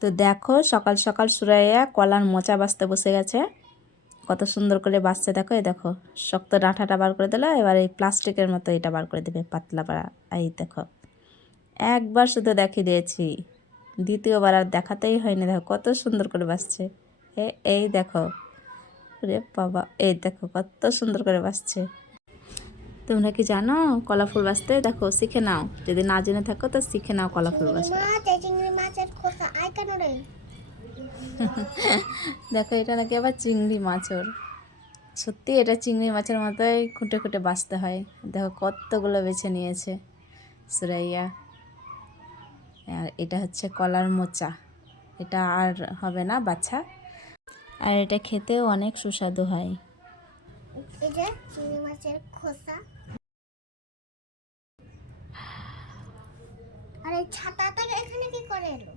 তো দেখো সকাল সকাল সুরাইয়া কলার মোচা বাছতে বসে গেছে। কত সুন্দর করে বাছছে দেখো, এই দেখো শক্ত ডাঁটাটা বার করে দিল, এবার এই প্লাস্টিকের মতো এটা বার করে দেবে পাতলা পাড়া। এই দেখো একবার শুধু দেখিয়ে দিয়েছি, দ্বিতীয়বার আর দেখাতেই হয়নি। দেখো কত সুন্দর করে বাছছে। এই দেখো, রে বাবা, এই দেখো কত সুন্দর করে বাছছে। তোমরা কি জানো কলা ফুল বাছতে? দেখো শিখে নাও, যদি না জেনে থাকো তো শিখে নাও কলা ফুল বাছা। দেখো এটা নাকি আবার চিংড়ি মাছের, সত্যি এটা চিংড়ি মাছের মতোই খুঁটে খুঁটে বাছতে হয়। দেখো কতগুলো বেছে নিয়েছে সুরাইয়া। আর এটা হচ্ছে কলার মোচা, এটা আর হবে না বাছা। আর এটা খেতেও অনেক সুস্বাদু হয়। এই যে চিংড়ি মাছের খোসা, আর এই ছাতাটা এখানে কি করে এলো?